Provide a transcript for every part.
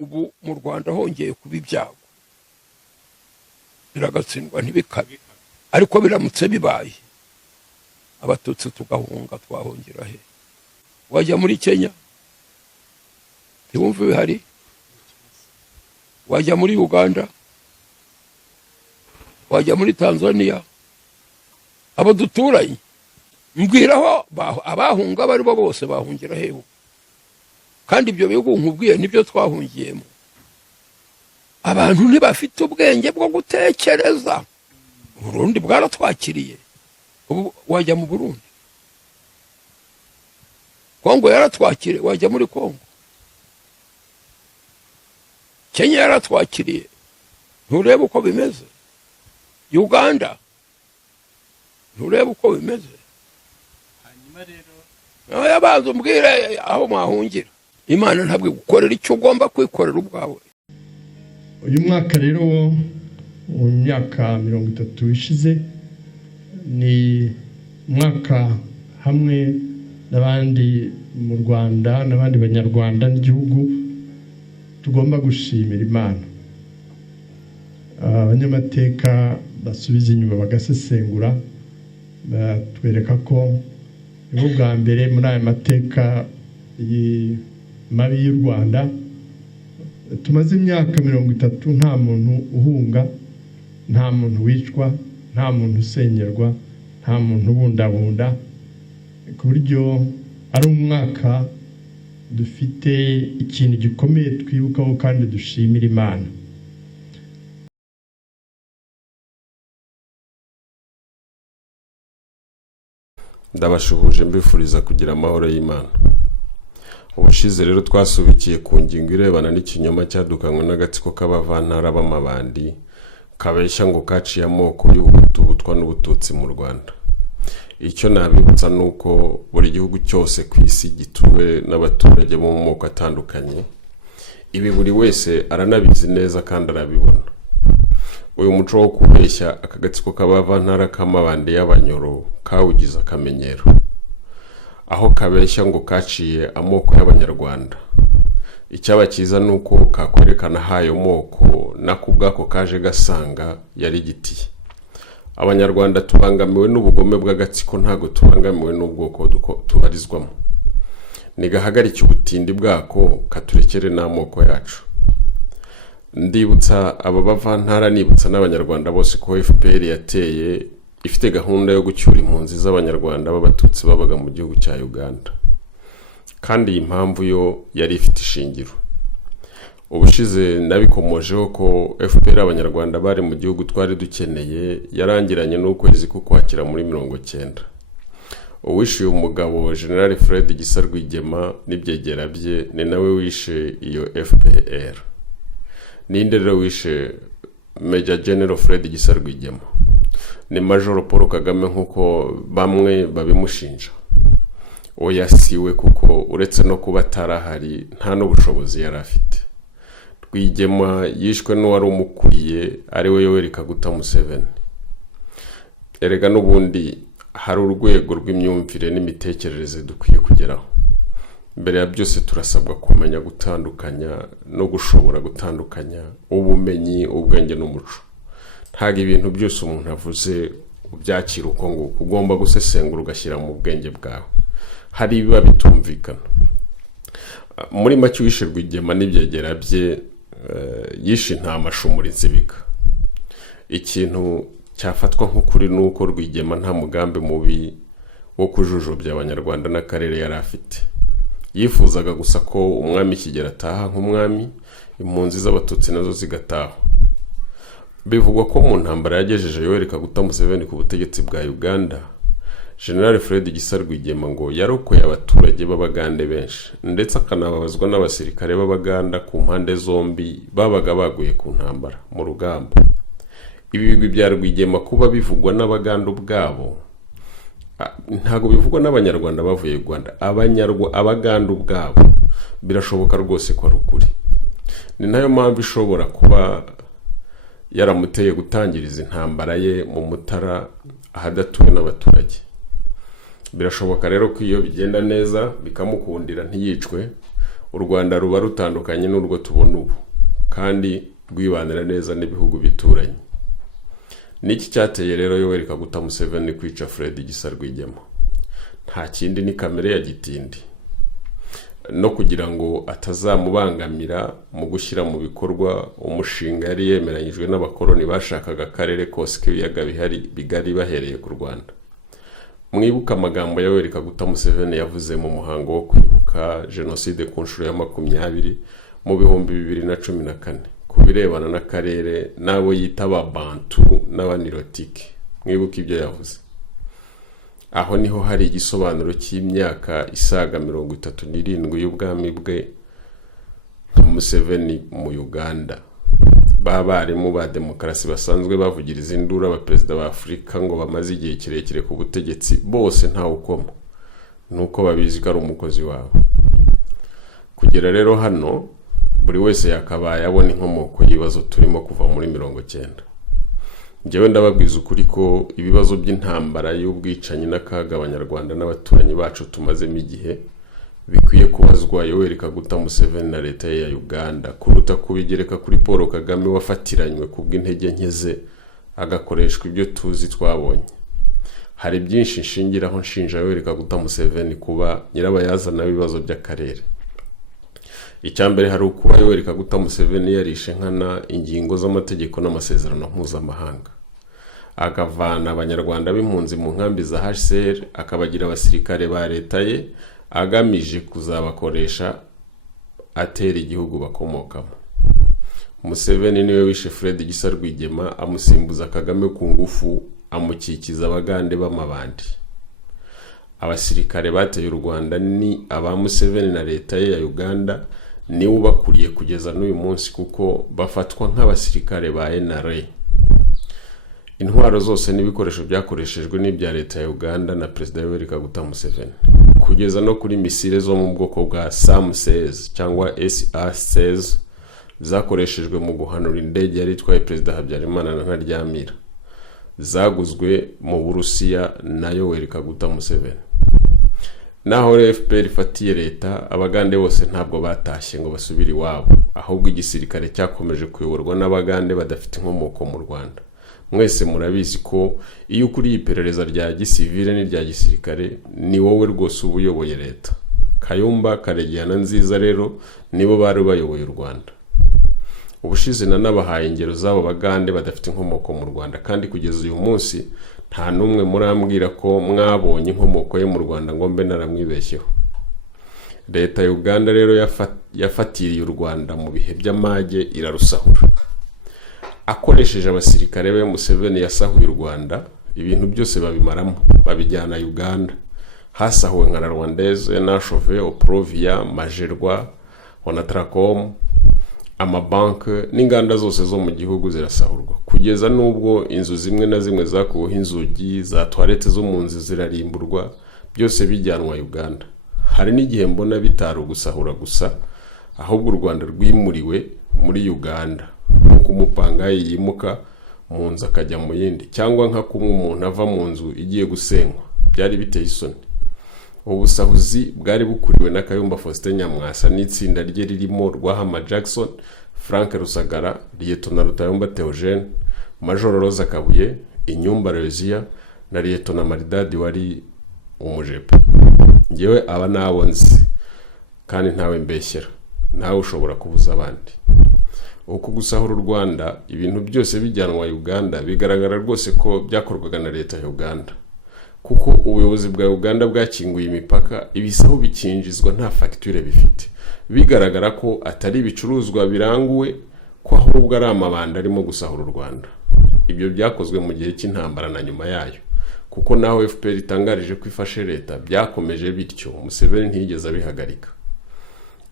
ubu mu Rwanda hongeye kuba ibyago biragatsindwa ntibikabe ariko biramutse bibaye abatutsi tugahunga twahongera he wajya muri Kenya ntiwumve bihari wajya muri Uganda wajya muri Tanzania abo duturanye mbwiraho abahunga bari bo bose bahungira heho kandi ibyo bihugu nkubwiye nibyo twahungiyemo abantu ntibafite ubwenge bwo gutekereza Burundi bwaratwakiriye ubu wajya mu Burundi Kongo yaratwakiriye wajya muri Kongo Kenya yaratwakiriye nturebe uko bimeze Uganda nturebe uko bimeze hanyuma rero yabanza umbwire aho mwahungira Imana ntabwo gukorera icyo ugomba kwikorera ubwawe uyu mwaka rero mu myaka 30 ishize ni mwaka hamwe n'abandi mu Rwanda n'abandi banyarwanda n'igihugu tugomba gushimira Imana abanyamateka basubiza inyuma bagasesengura batwereka ko nibo bwa mbere muri aya mateka mabi y'u Rwanda tumaze imyaka 30 nta muntu uhunga nta muntu wicwa nta muntu usenyerwa nta muntu bundabunda ku buryo ari umwaka dufite ikintu gikomeye twibukaho kandi dushimira Imana ndabashuhuje mbifuriza kugira amahoro y'Imana ubushize rero twasubikiye ku ngingo irebana n'ikinyoma cyadukanywe n'agatsiko k'abavantara b'amabandi kabeshya ngo kaciye amoko y'ubuhutu butwa n'ubututsi mu Rwanda icyo nabibutsa nuko buri gihugu cyose ku isi gituwe n'abaturage bo mu moko atandukanye ibi buri wese aranabizi neza kandi arabibona uyu muco wo kubeshya akagatsiko k'abavantara k'amabandi y'abanyoro kawugize akamenyero aho kabeshya ngo kaciye amoko y'abanyarwanda icyaba cyiza nuko kakwerekana hayo moko nakubwako kaje gasanga yari gitiye abanyarwanda tubangamiwe n'ubugome bw'agatsiko ntago tubangamiwe n'ubwoko tubarizwamo nigahagarike ubutindi bwako katurekere n'amoko yacu ndibutsa aba bavantara nibutsa n'abanyarwanda bose ko FPR yateye ifite gahunda yo gucyura impunzi z'abanyarwanda b'abatutsi babaga mu gihugu cya Uganda kandi impamvu yo yari ifite ishingiro ubushize nabikomojeho ko FPR abanyarwanda bari mu gihugu twari dukeneye yarangiranye n'ukwezi kukwakira muri 90 uwishuye umugabo General Fred Gisa Rwigema n'ibyegera bye ni nawe wishe iyo FPR ninde rero wishe Major General Fred Gisa Rwigema ni Major Paul Kagame nkuko bamwe babimushinja oya siwe kuko uretse no kuba tarahari nta n'ubushobozi yari afite Rwigema yishwe n'uwari umukuriye ari we Yoweri Kaguta Museveni erega n'ubundi hari urwego rw'imyumvire n'imitekerereze dukwiye kugeraho mbere ya byose turasabwa kumenya gutandukanya no gushobora gutandukanya ubumenyi ubwenge n'umuco ntago ibintu byose umuntu avuze ubyakira uko ngo ugomba gusesengura ugashyira mu bwenge bwawe hari biba bitumvikana muri make wishe Rwigema n'ibyegera bye yishe intama shumuri nzibika ikintu cyafatwa nk'ukuri nuko Rwigema nta mugambi mubi wo kujujubya abanyarwanda n'akarere yari afite yifuzaga gusa ko umwami Kigeli ataha nk'umwami impunzi z'abatutsi nazo zigataha bivugwa ko mu ntambara yagejeje Yoweri Kaguta Museveni ku butegetsi bwa Uganda General Fred Gisa Rwigema ngo yarokoye abaturage b'Abagande benshi ndetse akanababazwa n'abasirikare b'Abaganda ku mpande zombi babaga baguye ku ntambara mu rugamba ibi bigwi bya Rwigema kuba bivugwa n'Abaganda ubwabo ntago bivugwa n'abanyarwanda bavuye u Rwanda Abaganda ubwabo birashoboka rwose ko ari ukuri ni nayo mpamvu ishobora kuba yaramuteye gutangiriza intambara ye mu Mutara ahadatuwe n'abaturage birashoboka rero ko iyo bigenda neza bikamukundira ntiyicwe u Rwanda ruba rutandukanye n'urwo tubona ubu kandi rwibanira neza n'ibihugu bituranye. Niki cyateye rero Yoweri Kaguta Museveni kwica Fred Gisa Rwigema? Nta kindi ni kamere ya gitindi no kugira ngo atazamubangamira mu gushyira mu bikorwa umushinga yari yemeranyijwe n'abakoloni bashakaga akarere kose k'ibiyaga bigari bahereye ku Rwanda. Mwibuka amagambo ya Yoweri Kaguta Museveni yavuze mu muhango wo kwibuka jenoside ku nshuro ya 20 mu 2014 ku birebana n'akarere n'abo yita Ababantu n'Abanilotike. Mwibuka ibyo yavuze. Aho niho hari igisobanuro cy'imyaka isaga 37 y'ubwami bwe Museveni mu Uganda. Babarimu ba demokarasi basanzwe bavugiriza induru abaperezida ba Afurika ngo bamaze igihe kirekire ku butegetsi bose nta ukoma, nuko babizi ko ari umukozi wabo. Kugera rero hano buri wese yakabaye abona inkomoko y'ibibazo turimo kuva muri 90. Njyewe ndababwiza ukuri ko ibibazo by'intambara y'ubwicanyi n'akaga abanyarwanda n'abaturanyi bacu tumazemo igihe bikwiye kubazwa Yoweri Kaguta Museveni na leta ya Uganda kuruta kubigereka kuri Paul Kagame wafatiranywe kubw'intege nke ze agakoreshwa ibyo tuzi twabonye. Hari byinshi nshingiraho nshinja Yoweri Kaguta Museveni kuba nyirabayazana w'ibibazo by'akarere. Icyambere hari ukuba Yoweri Kaguta Museveni yarishe nkana ingingo z'amategeko n'amasezerano mpuzamahanga, akavana abanyarwanda b'impunzi mu nkambi za HCR akabagira abasirikare ba leta ye agamije kuzabakoresha atera igihugu bakomokamo. Museveni niwe wishe Fred Gisa Rwigema amusimbuza Kagame ku ngufu amukikiza abagande b'amabandi. Abasirikare bateye u Rwanda ni aba Museveni na leta ye ya Uganda ni ubakuriye kugeza n'uyu munsi kuko bafatwa nk'abasirikare ba NRA. Intwaro zose n'ibikoresho byakoreshejwe n'ibya leta ya Uganda na Perezida Yoweri Kaguta Museveni, kugeza no kuri misile zo mu bwoko bwa SAM-16 cyangwa SA-16 zakoreshejwe mu guhanura indege yari itwaye Perezida Habyarimana na Ntaryamira, zaguzwe mu Burusiya na Yoweri Kaguta Museveni. Naho FPR ifatiye leta, abagande bose ntabwo batashye ngo basubire iwabo, ahubwo igisirikare cyakomeje kuyoborwa n'abagande badafite inkomoko mu Rwanda. Mwese murabizi ko iyo ukuri iperereza rya gisivile n'irya gisirikare ni wowe rwose ubuyoboye leta. Kayumba, Karegeya na Nziza rero nibo bari bayoboye u Rwanda. Ubushize nabahaye ingero z'abo bagande badafite inkomoko mu Rwanda, kandi kugeza uyu munsi nta numwe murambwira ko mwabonye inkomoko ye mu Rwanda ngo mbe naramwibeshyeho. Leta ya Uganda rero yafatiriye u Rwanda mu bihe by'amage irarusahura. Akoresheje abasirikare be Museveni yasahuye u Rwanda, ibintu byose babimaramo babijyana Uganda. Hasahuwe nka Rwandaise, Nashove, Oprovia, Majerwa, Onatracom, amabanki n'inganda zose zo mu gihugu zirasahurwa, kugeza n'ubwo inzu zimwe na zimwe zakuweho inzugi, za toilette zo mu nzu zirarimburwa, byose bijyanwa Uganda. Hari n'igihe mbona bitari gusahura gusa, ahubwo u Rwanda rwimuriwe muri Uganda, nk'uko umupangayi yimuka mu nzu akajya mu yindi, cyangwa nka kumwe umuntu ava mu nzu igiye gusenywa. Byari biteye isoni. Ubusahuzi bwari bukuriwe na Kayumba Faustin Nyamwasa n'itsinda rye ririmo Rwahama Jackson, Frank Rusagara, Lieutenant Rutayomba Theogene, Major Rosa Kabuye, Inyumba Rezia na Lieutenant Maridadi wari umujepe. Ngewe aba nabo nzi kandi ntawe mbeshyera, nawe ushobora kubuza abandi. Uko gusahura u Rwanda ibintu byose bijyanwa Uganda bigaragara rwose ko byakorwaga na leta ya Uganda, kuko ubuyobozi bwa Uganda bwakinguye imipaka, ibisaho bikinjizwa nta facture bifite, bigaragara ko atari ibicuruzwa biranguwe, ko ahubwo ari amabanda arimo gusahura u Rwanda. Ibyo byakozwe mu gihe cy'intambara na nyuma yayo, kuko naho FPR itangarije ko ifashe leta byakomeje bityo, Museveni ntiyigeze abihagarika.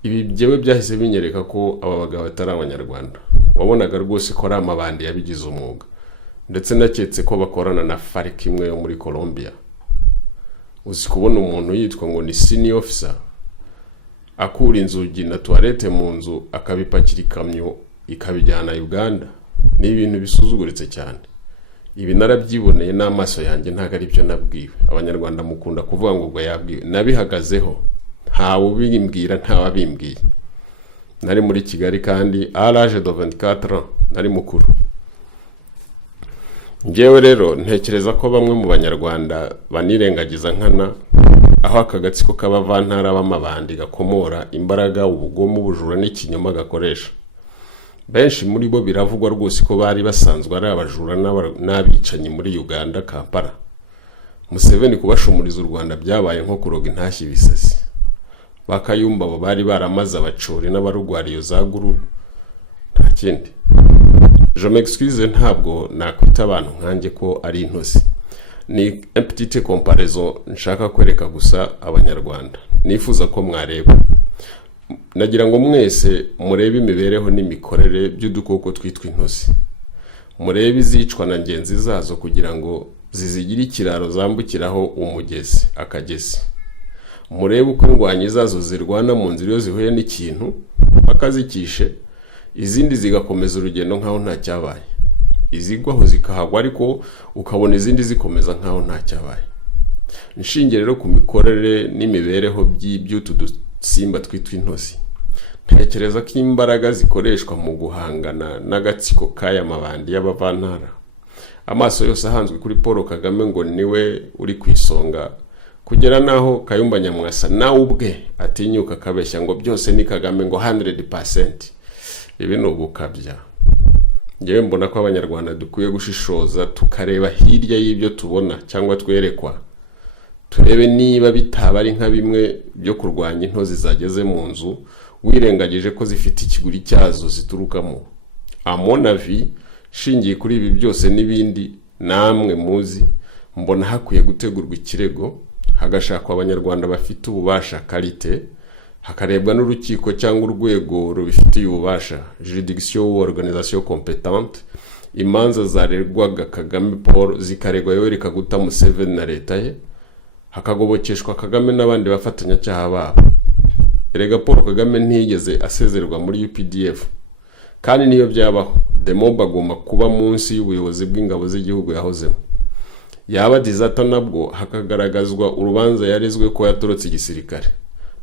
Ibi byewe byahise binyereka ko aba bagabo batari abanyarwanda, wabonaga rwose ko ari amabandi yabigize umwuga, ndetse naketse ko bakorana na FARC imwe yo muri Colombia. Uzi kubona umuntu yitwa ngo ni senior officer akura inzugi na toilette mu nzu akabipakira ikamyo ikabijyana Uganda, ni ibintu bisuzuguritse cyane. Ibi narabyiboneye n'amaso yanjye, ntago ari byo nabwiwe. Abanyarwanda mukunda kuvuga ngo ubwo yabwiwe, nabihagazeho. ntawe ubimbwira ntawabimbwiye. Nari muri Kigali kandi à l'âge de 24 ans nari mukuru. Njyewe rero ntekereza ko bamwe mu banyarwanda banirengagiza nkana aho akagatsiko k'abavantara b'amabandi gakomora imbaraga, ubugome, ubujura n'ikinyoma gakoresha. Benshi muri bo biravugwa rwose ko bari basanzwe ari abajura n'abicanyi muri Uganda, Kampala. Museveni kubashumuriza u Rwanda byabaye nko kuroga intashyi bisasi. Bakayumba bo bari baramaze abacuri n'abarugwariyo za guru nta kindi. Je m'excuse, ntabwo nakwita abantu nkanjye ko ari intozi. Ni une petite comparaison nshaka kwereka gusa abanyarwanda. Nifuza ko mwareba. Nagira ngo mwese murebe imibereho n'imikorere by'udukoko twitwa intozi. Murebe izicwa na ngenzi zazo kugira ngo zizigire ikiraro zambukiraho umugezi, akagezi. Murebe uko indwanyi zazo zirwana mu nzira iyo zihuye n'ikintu bakazikishe, izindi zigakomeza urugendo nkaho nta cyabaye. Izigwaho zikahagwa ariko ukabona izindi zikomeza nkaho nta cyabaye. Nshinge rero ku mikorere n'imibereho by'utu dusimba twitwa intozi. Ntekereza ko imbaraga zikoreshwa mu guhangana n'agatsiko k'aya mabandi y'abavantara. Amaso yose ahanzwe kuri Paul Kagame ngo niwe uri ku isonga, kugera naho Kayumba Nyamwasa nawe ubwe atinyuka kabeshya ngo byose ni Kagame ngo 100%. Ibi ni ugukabya. Ngewe mbona ko abanyarwanda dukwiye gushishoza tukareba hirya y'ibyo tubona cyangwa twerekwa. Turebe niba bitaba ari nka bimwe byo kurwanya intozi zageze mu nzu wirengagije ko zifite ikiguri cyazo ziturukamo. À mon avis, shingiye kuri ibi byose n'ibindi namwe muzi, mbona hakwiye gutegurwa ikirego, hagashakwa abanyarwanda bafite ububasha kalite, hakarebwa n'urukiko cyangwa urwego rubifitiye ububasha, juridiction ou organisation compétente, imanza zaregwaga Kagame Paul zikaregwa Yoweri Kaguta Museveni na leta ye, hakagobokeshwa Kagame n'abandi bafatanyacyaha babo. Erega Paul Kagame ntiyigeze asezerwa muri UPDF, kandi niyo byabaho Demob agomba kuba munsi y'ubuyobozi bw'ingabo z'igihugu yahozemo. Yaba dizata nabwo hakagaragazwa urubanza yarezwe ko yatorotse igisirikare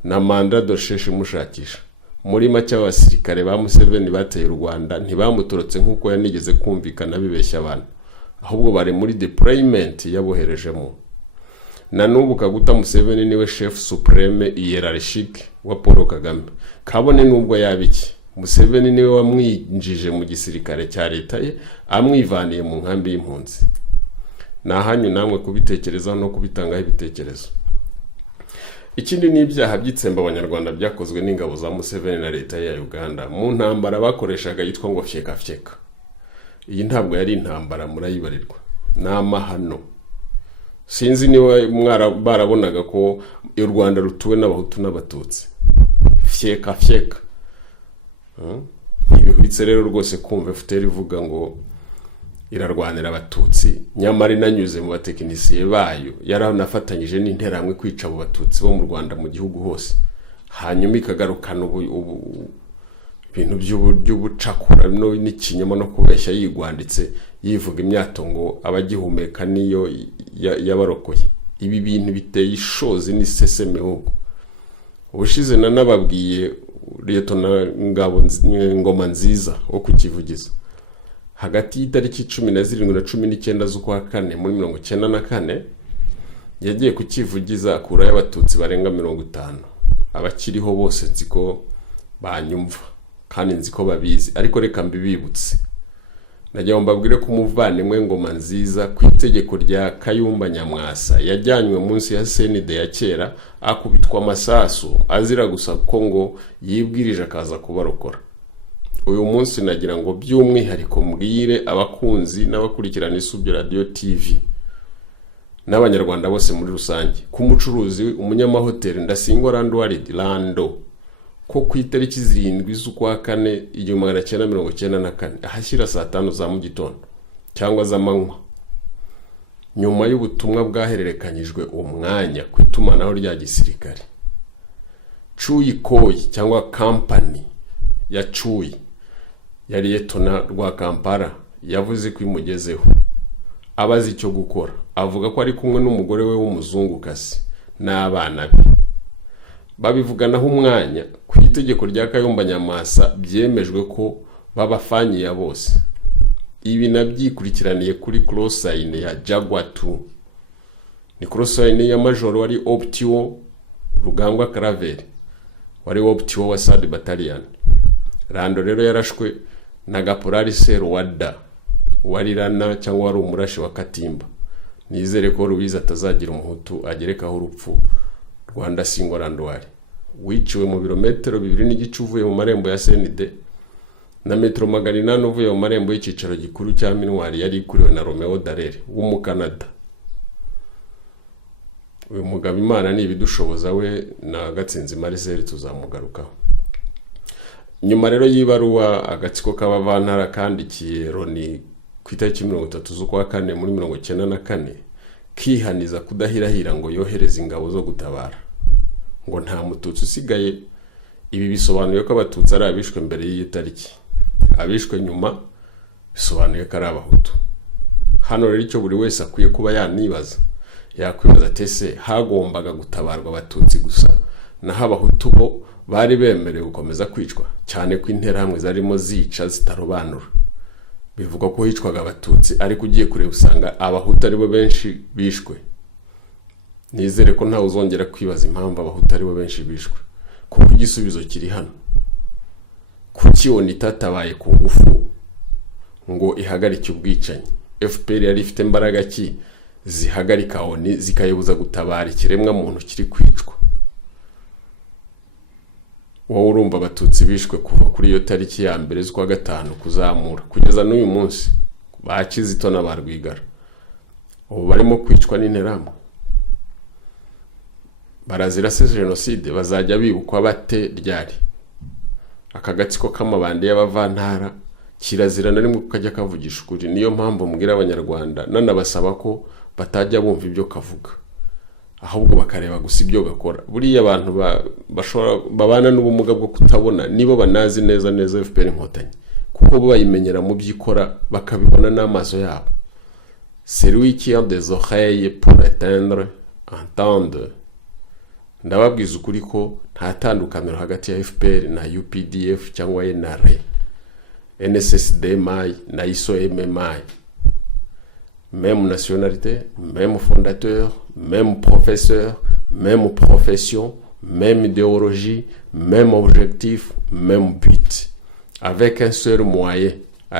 na manda dosheshe mushakisha. Muri make abasirikare ba Museveni bateye u Rwanda ntibamutorotse nk'uko yanigeze kumvikana bibeshya abantu, ahubwo bari muri deployment yaboherejemo. Na n'ubu Kaguta Museveni niwe chef supreme hierarchique wa Paul Kagame. Kabone nubwo yabiki, Museveni niwe wamwinjije mu gisirikare cya leta ye, amwivaniye mu nkambi y'impunzi. Nahanyu namwe kubitekerezaho no kubitangaho ibitekerezo. Ikindi ni ibyaha by'itsemba abanyarwanda byakozwe n'ingabo za Museveni na leta ya Uganda mu ntambara bakoreshaga yitwa ngo fyeka fyeka. Iyi ntabwo yari intambara murayibarirwa, n'amahano. Sinzi niba barabonaga ko u Rwanda rutuwe n'abahutu n'abatutsi. Fyeka fyeka. Ntibihwitse rero rwose kumva FPR ivuga ngo irarwanira abatutsi, nyamara inanyuze mu batekinisiye bayo yaranafatanyije n'interahamwe kwica abo batutsi bo mu Rwanda mu gihugu hose. Hanyuma ikagarukana ibintu by'ubucakura n'ikinyoma no kubeshya yigwanditse yivuga imyato ngo abagihumeka niyo yabarokoye. Ibi bintu biteye ishozi n'iseseme ahubwo. Ubushize nababwiye Liyetona Ngoma Nziza wo kukivugiza. Hagati y'itariki 17 na 19 z'ukwa kane muri 1994 yagiye kukivugiza akura y'abatutsi barenga 50. Abakiriho bose nziko banyumva kandi nziko babizi, ariko reka mbibibutse. Najya mbabwire ko umuvandimwe Ngoma Nziza ku itegeko rya Kayumba Nyamwasa yajyanywe munsi ya CND ya kera akubitwa amasasu azira gusa ko ngo yibwirije akaza kubarokora. Uyu munsi nagira ngo by'umwihariko mbwire abakunzi n'abakurikirana Isubyo Radio TV n'abanyarwanda bose muri rusange ku mucuruzi umunyamahoteli Ndasingwa Lando ko ku itariki 7 z'ukwa kane 1994 ahashyira saa 5 za mu gitondo cyangwa z'amanywa, nyuma y'ubutumwa bwahererekanyijwe umwanya ku itumanaho rya gisirikare, Chuyi Koi cyangwa company ya Chuyi ya Liyetona rwa Kampala yavuze ko imugezeho abazi icyo gukora. Avuga ko ari kumwe n'umugore we w'umuzungukazi n'abana be. babivuganaho umwanya ku itegeko rya Kayumba Nyamwasa byemejwe ko babafanyiye bose. Ibi nabyikurikiraniye kuri cross sign ya Jaguar 2. Ni cross sign ya Major wari Optio Rugangwa Karaveri, wari Optio wa Sad Battalion. Rando rero yarashwe na Gaporari Serwada wari rana cyangwa wari umurashi wa Katimba. Nizere ko Rubiza atazagira umuhutu agerekaho urupfu Rwanda Singwa Randwari, wiciwe mu birometero 2 n'igice uvuye mu marembo ya CND na metro 800 uvuye mu marembo y'icicaro gikuru cya Minwari yari ikuriwe na Romeo Dallaire w'umu Canada. Uyu mugabo Imana ni ibidushoboza we na Gatsinzi Marcel tuzamugarukaho. Nyuma rero yibaruwa agatsiko k'abavantara kandikiye Loni ku itariki 30 z'ukwa kane muri 1994 kihaniza kudahirahira ngo yohereze ingabo zo gutabara, ngo nta mututsi usigaye. Ibi bisobanuye ko abatutsi ari abishwe mbere y'iyi tariki, abishwe nyuma bisobanuye ko ari abahutu. Hano rero icyo buri wese akwiye kuba yakwibaza tese hagombaga gutabarwa abatutsi gusa, naho abahutu bo bari bemerewe gukomeza kwicwa, cyane ko interahamwe zarimo zica zitarobanura. Bivuga ko hicwaga abatutsi ariko ugiye kureba usanga abahutu aribo benshi bishwe. Nizere ko ntawe uzongera kwibaza impamvu abahutu aribo benshi bishwe, kuko igisubizo kiri hano. Kuki ONU itatabaye ku ngufu ngo ihagarike ubwicanyi? FPR yari ifite imbaraga ki zihagarika ONU zikayibuza gutabara ikiremwa muntu kiri kwicwa? Wowe urumva abatutsi bishwe kuva kuri iyo tariki ya mbere z'ukwa gatanu kuzamura kugeza n'uyu munsi bakizito na barwigara, ubu barimo kwicwa n'interahamwe. Barazira se genocide, bazajya bibukwa bate ryari? Akagatsiko k'amabande y'abavantara kirazira na rimwe kajya kavugisha ukuri. Niyo mpamvu mbwira abanyarwanda nanabasaba ko batajya bumva ibyo kavuga, ahubwo bakareba gusa ibyo gakora. Buriya abantu bashobora babana n'ubumuga bwo kutabona nibo banazi neza FPR Inkotanyi, kuko bo bayimenyera mu byikora bakabibona n'amaso yabo. Celui qui a des oreilles pour entendre. Ndababwiza ukuri ko nta tandukaniro hagati ya FPR na UPDF cyangwa NRA, NSSD mai na ISO MMI. Même nationalité, même fondateur, même professeur, même profession, même idéologie, même objectif, même but, avec un seul moyen,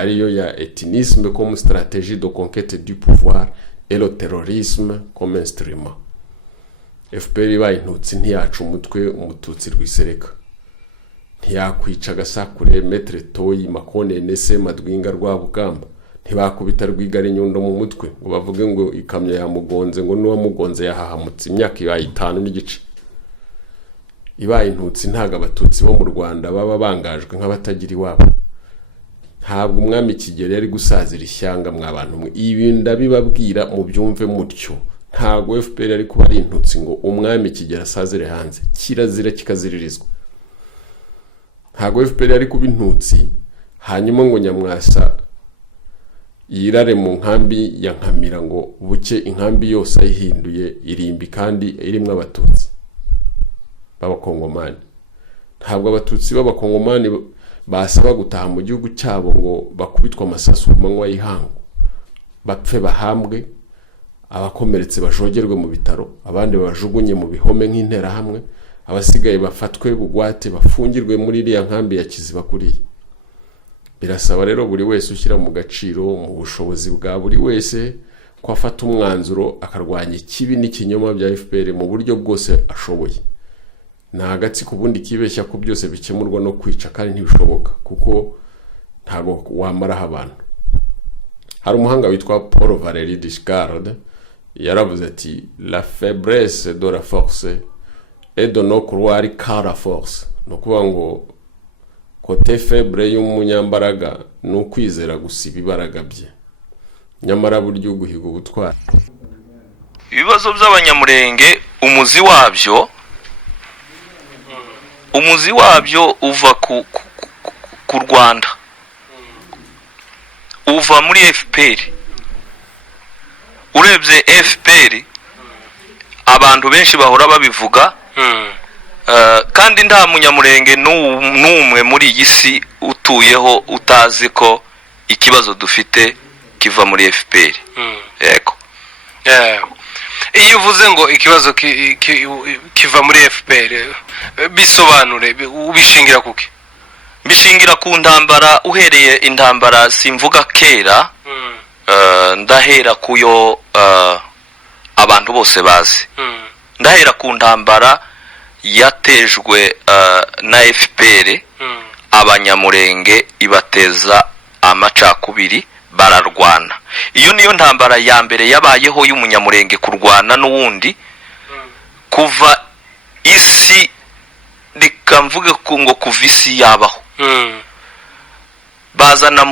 il y a ethnisme comme stratégie de conquête du pouvoir et le terrorisme comme instrument. FPR bayintutsi ntiyaca umutwe umututsi rwisereka, ntiyakwica agasakure Maître Toyi Makone Nese Madwinga Rwabugamba, ntibakubita Rwigara inyundo mu mutwe ngo bavuge ngo ikamyo yamugonze ngo n'uwamugonze yahahamutse imyaka 5 n'igice. Ibaye intutsi ntaga abatutsi bo mu Rwanda baba bangajwe nk'abatagira iwabo. Ntabwo umwami Kigeli yari gusazira ishyanga mw'abantu mwe. Ibi ndabibabwira mu byumve mutyo. Ntago FPR yari kuba ari intutsi ngo umwami Kigeli asazire hanze, kirazira kikaziririzwa. Ntago FPR yari kuba intutsi hanyuma ngo Nyamwasa yirare mu nkambi ya Nkamira ngo buke inkambi yose ayihinduye irimbi kandi irimo abatutsi b'abakongomani. Ntabwo abatutsi b'abakongomani basaba gutaha mu gihugu cyabo ngo bakubitwa amasasu mu manywa y'ihangu, bapfe bahambwe, abakomeretse bajogerwe mu bitaro, abandi bajugunye mu bihome nk'intera hamwe, abasigaye bafatwe bugwate bafungirwe muri iriya nkambi ya Kiziba kuriye. Birasaba rero buri wese ushyira mu gaciro mu bushobozi bwa buri wese ko afata umwanzuro akarwanya ikibi n'ikinyoma bya FPR mu buryo bwose ashoboye. Nta gatsiko ubundi kibeshya ko byose bikemurwa no kwica, kandi ntibishoboka kuko ntago wamara abantu. Hari umuhanga witwa Paul Valéry Giscard yaravuze ati la faiblesse de la force et de no croire qu'à la force. No kuvuga ngo kote faible y'umunyambaraga no kwizera gusa ibibaraga bye, nyamara buryo guhiga ubutwara. Ibibazo by'abanyamurenge umuzi wabyo uva ku Rwanda, uva muri FPR. Urebye FPR abantu benshi bahora babivuga kandi nta munyamurenge n'umwe muri iyi si utuyeho utazi ko ikibazo dufite kiva muri FPR. Yego. Iyo uvuze ngo ikibazo kiva muri FPR bisobanure ubishingira kuki? Bishingira ku ntambara, uhereye intambara simvuga kera, ndahera kuyo abantu bose bazi. Ndahera ku ntambara yatejwe na FPR, abanyamurenge ibateza amacakubiri, bararwana. Iyo niyo ntambara ya mbere yabayeho y'umunyamurenge kurwana n'uwundi kuva isi, rikamvuge ngo kuva isi yabaho. Bazana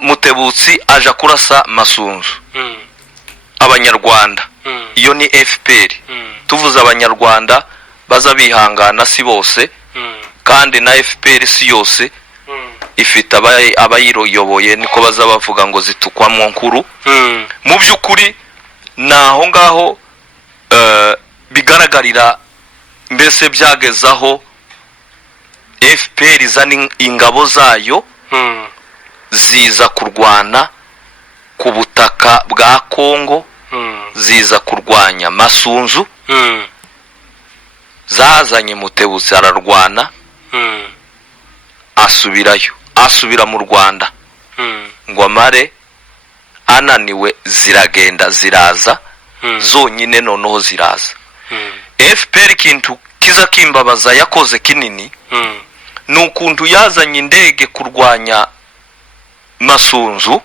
Mutebutsi aja kurasa Masunzu, abanyarwanda. Iyo ni FPR. Tuvuze abanyarwanda baza bihangana si bose, kandi na FPR si yose ifite abayiroyoboye, niko baza bavuga ngo zitukwamo nkuru. Mu by'ukuri naho ngaho bigaragarira, mbese byagezaho FPR izana ingabo zayo ziza kurwana ku butaka bwa Kongo, ziza kurwanya Masunzu, zazanye Mutebutsi ararwana, asubirayo, asubira mu Rwanda ngo amare, ananiwe ziragenda ziraza zonyine, noneho ziraza. FPR kintu kiza kimbabaza yakoze kinini nukuntu yazanye indege kurwanya Masunzu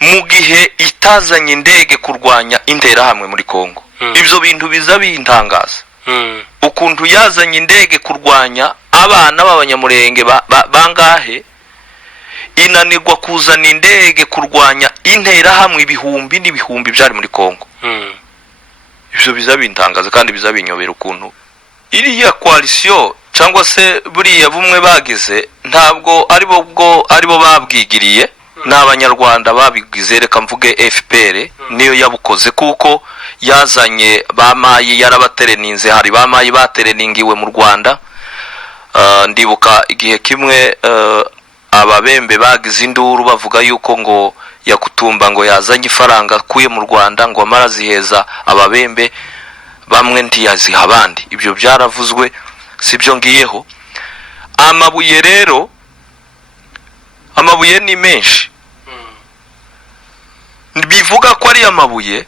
mu gihe itazanye indege kurwanya Interahamwe muri Kongo. Ibyo bintu biza bintangaza, ukuntu yazanye indege kurwanya abana b'abanyamurenge bangahe, inanirwa kuzana indege kurwanya Interahamwe ibihumbi n'ibihumbi byari muri Kongo. Ibyo biza bintangaza kandi biza binyobera ukuntu iriya coalition cyangwa se buriya bumwe bagize ntabwo aribo babwigiriye, n'abanyarwanda babigize. Reka mvuge FPR niyo yabukoze, kuko yazanye bamayi yarabatereninze. Hari bamayi batereningiwe mu Rwanda. Ndibuka igihe kimwe ababembe bagize induru bavuga yuko ngo Yakutumba ngo yazanye ifaranga kuye mu Rwanda ngo amara ziheza ababembe bamwe ntiyaziha abandi. Ibyo byaravuzwe, sibyo ngiyeho. Amabuye rero, amabuye ni menshi, bivuga ko ari amabuye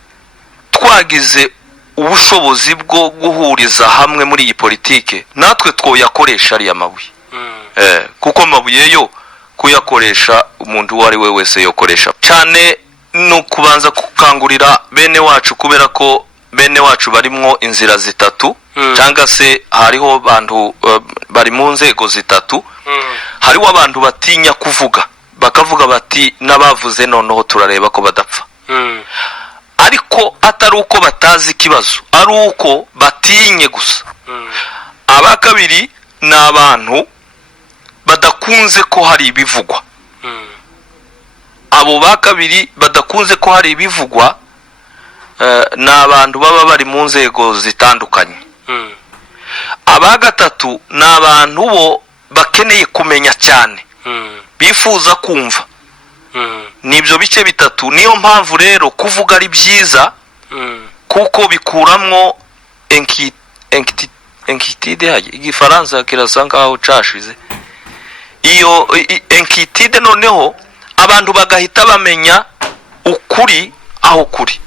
twagize ubushobozi bwo guhuriza hamwe muri iyi politike, natwe twoyakoresha ari amabuye. Kuko amabuye yo kuyakoresha umuntu uwo ari we wese yokoresha cyane. No kubanza gukangurira bene wacu, kubera ko bene wacu barimwo inzira zitatu, cyangwa se hariho abantu bari mu nzego zitatu. Hariho abantu batinya kuvuga, bakavuga bati n'abavuze noneho turareba ko badapfa. Ariko atari uko batazi ikibazo, ari uko batinye gusa. Aba kabiri ni abantu badakunze ko hari ibivugwa. Abo ba kabiri badakunze ko hari ibivugwa ni abantu baba bari mu nzego zitandukanye. Aba gatatu ni abantu bo bakeneye kumenya cyane, bifuza kumva. Nibyo bice bitatu. Niyo mpamvu rero kuvuga ari byiza, kuko bikuramwo enkitide. Igifaransa kirasa nkaho cashize iyo enkitide. Noneho abantu bagahita bamenya ukuri aho kuri.